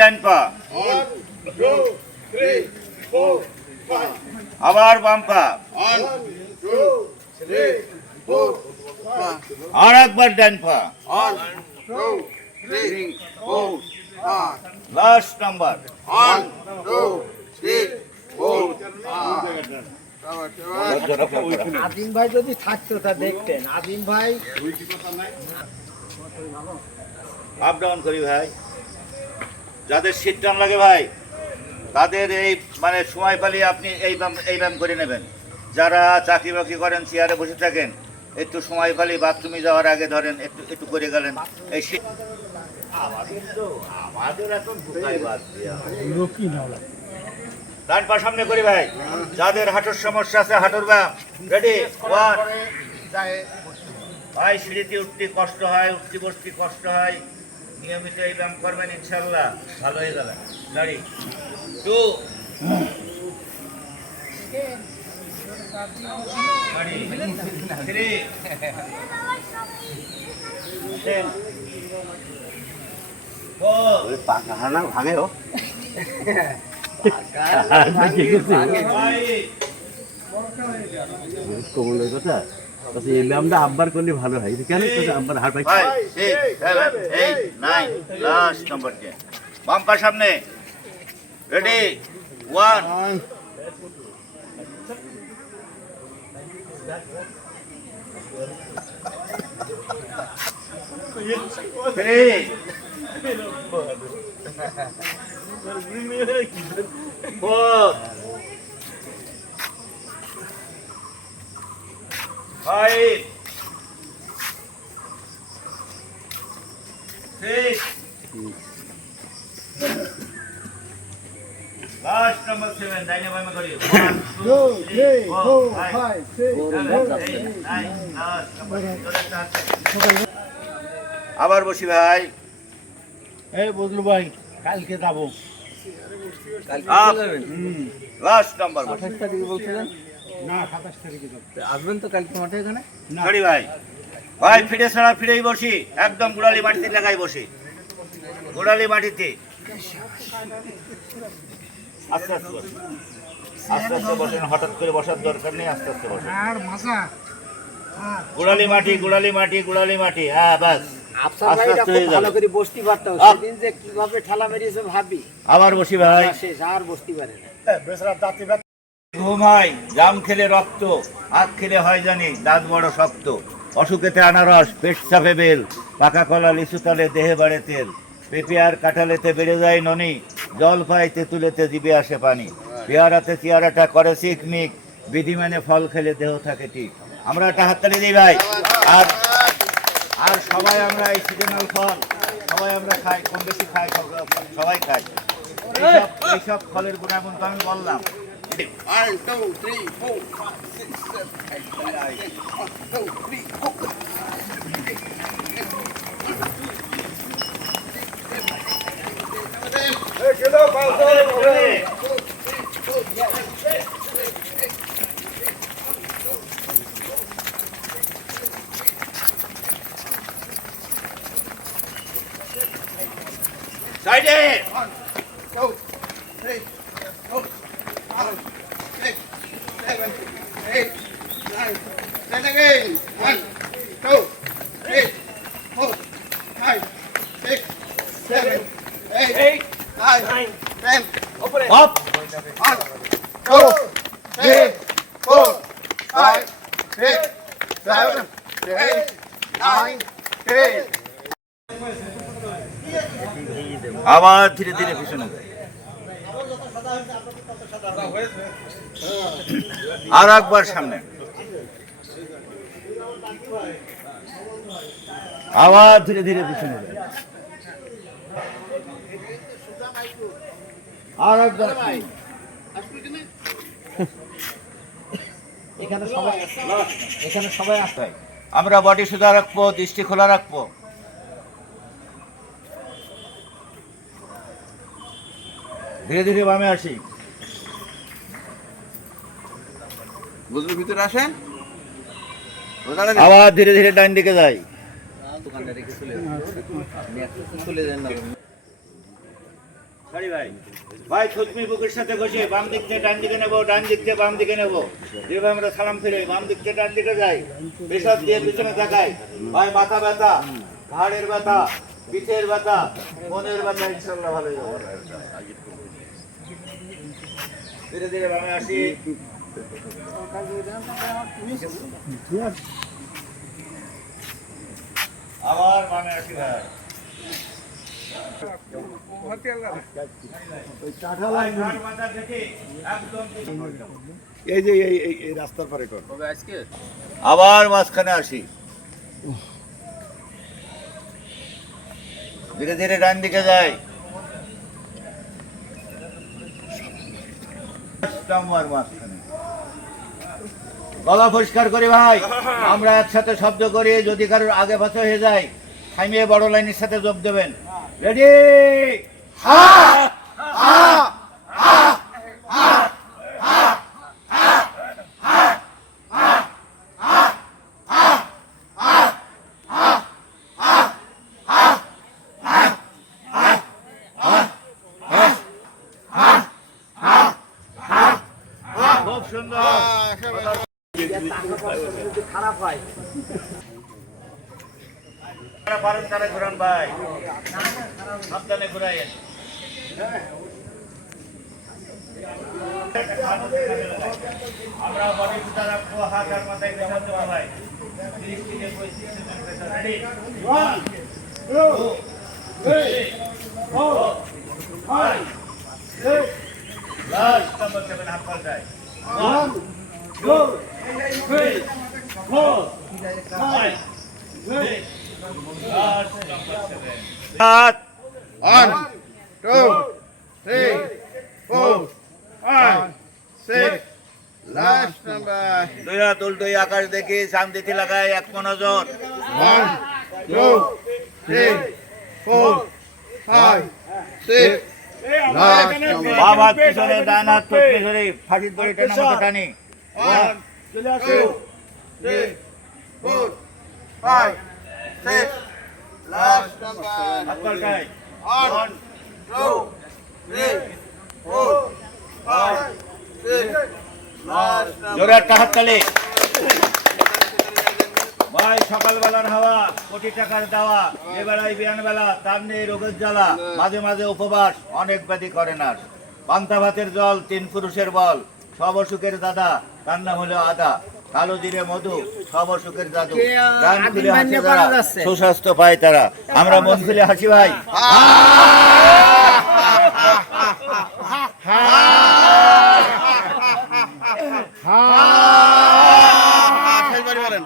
ডান পা, আবার বাম পা, আর একবার ডান পা, লাস্ট নাম্বার। আদিম ভাই যদি থাকতো তা দেখতেন। আদিম ভাই আপ ডাউন করি ভাই, যাদের শীত টান লাগে ভাই তাদের এই মানে সময় পালিয়ে আপনি এই ব্যায়াম করে নেবেন। যারা চাকরি বাকরি করেন, চেয়ারে বসে থাকেন, একটু সময় পালিয়ে বাথরুমে যাওয়ার আগে ধরেন একটু একটু করে গেলেন। এই শীত আমাদের এখন ডান পা সামনে করি ভাই। যাদের হাঁটুর সমস্যা আছে হাঁটুর ব্যায়াম রেডি। ওয়ান। ভাই সিঁড়িতে উঠতে কষ্ট হয়, উঠতে বসতে কষ্ট হয়, নিয়মিত এই ব্যায়াম করবেন, ইনশাল্লাহ ভালো হয়ে যাবে। রেডি। টু। থ্রি। ফোর। ভাঙে ও কমলের কথা এই ব্যায়ামটা আব্বার করলে ভালো হয়। কেন আব্বার হার পাই। Last number 10। বাম পা সামনে ready. One. Three. Four. Five. Six. Last number 7। ডাইনে বামে করি। 1 2 3 4 5 6 7 8 9। আবার বসি ভাই। এই বদলু ভাই কালকে যাবো। লাস্ট নাম্বার 28 তারিখে বলছিলেন না? 27 তারিখে আসবেন তো কালকে মাঠে এখানে? সরি ভাই, ভাই ফিরে ছাড়া ফিরেই বসি, একদম গোড়ালি মাটিতে লাগাই বসি, গোড়ালি মাটিতে। আস্তে আস্তে বসেন, আস্তে আস্তে বসেন, হঠাৎ করে বসার দরকার নেই, আস্তে আস্তে বসেন। গোড়ালি মাটি, গোড়ালি মাটি, গোড়ালি মাটি। হ্যাঁ বাস। ভালো করে বসতে পারতাম, সেদিন যে কিভাবে ঠালা মেরেছে ভাবি। আবার বসি ভাই। শেষ আর বসতে পারে না। ঘুমাই, জাম খেলে রক্ত, আখ খেলে হয় জানি দাঁত বড় শক্ত, অসুখেতে আনারস, পেট চাপে বেল, পাকা কলা লিচু তালে দেহে বাড়ে তেল, পেঁপে আর কাঁঠালেতে বেড়ে যায় ননি, জল পাই তেঁতুলেতে জিভে আসে পানি, পেয়ারাতে চেয়ারাটা করে চিকমিক, বিধি মেনে ফল খেলে দেহ থাকে ঠিক। আমরা একটা হাততালি দিই ভাই। আর আর সবাই আমরা এই সিজনাল ফল সবাই আমরা খাই, কম বেশি খাই, সবাই খাই। এইসব ফলের গুণাগুণ তো আমি বললাম। 1 2 3 4 5 6 7 8 9 1 2 3 4 সাইডে 1 2 3 4 5 6 7 8 9 10 again 1 2 3 4 5 6 7 8 9 10 আপ 1 2 3 4 5 6 7 8 9 10 আবার ধীরে ধীরে পিছনে যায়। আর একবার সামনে, আবার ধীরে ধীরে পিছনে যায়। আর একবার এখানে সবাই আসবে। আমরা বডি সোজা রাখবো, দৃষ্টি খোলা রাখবো। ধীরে ধীরে বামে আসি। বুঝলি ভিতরে আসেন। আবার ধীরে ধীরে ডান দিকে যাই। সরি ভাই ভাই থুতমি বুকের সাথে ঘষে বাম দিক থেকে ডান দিকে নেবো, ডান দিক থেকে বাম দিকে নেবো, যেভাবে আমরা সালাম ফিরে বাম দিক থেকে ডান দিকে যাই, পেশাব দিয়ে পিছনে তাকাই। ভাই মাথা ব্যথা, ঘাড়ের ব্যথা, পিঠের ব্যথা, মনের ব্যথা ইনশাল্লাহ ভালো হয়ে যাবে। ধীরে ধীরে বামে আসি। আবার বামে আসি ভাই। ভাই, ঘাড় মাথা থেকে একদম এই যে এই রাস্তার পারে কর আবার মাঝখানে আসি। ধীরে ধীরে ডান দিকে যাই। মাঝখানে গলা পরিষ্কার করি ভাই, আমরা একসাথে শব্দ করি, যদি কারোর আগে পাশে হয়ে যায় থামিয়ে বড় লাইনের সাথে যোগ দেবেন। রেডি? খুব সুন্দর। যদি খারাপ হয় যারা পারেন তারা ঘুরান ভাই, সাবধানে ঘুরাইয়েন। আমরা বডি সুতা রাখবো, হাত আর মাথায় পেছন দেবো ভাই। 30 থেকে 35 সেকেন্ড পেছন। রেডি? 1 2 3 4 5 6 লাস্ট নাম্বার 7 হাত পাল্টাই। 1 2 3 4 5 6 লাস্ট নাম্বার 7 হাত 1 2 3 4 5 6 লাস্ট নাম্বার দুই হাত উল্টোই আকাশ দেখি, সামদিতে লাগাই, এক নজর। 1 2 3 4 5 6 লাস্ট নাম্বার বাম হাত পিছনে, ডান হাত থুতনি ধরে ফাঁসির দড়ি টানা মতো টানি। 1 2 3 4 5 6 লাস্ট নাম্বার হাত পাল্টাই। 1 2 3 4 5 6 লাস্ট জোরে একটা হাত তালি। ভাই সকালবেলার হাওয়া কোটি টাকার দেওয়া, এ বেলায় বিয়ান বেলা, তার নেই রোগের জ্বালা, মাঝে মাঝে উপবাস, অনেক ব্যাধি করে না। পান্তা ভাতের জল, 3 পুরুষের বল, সব অসুখের দাদা, তার নাম হলো আদা, কালো জিরে মধু, সব অসুখের জাদু। গান খুলে হাসে যারা, সুস্বাস্থ্য পায় তারা। আমরা মন খুলে হাসি ভাই। শেষবারই বলেন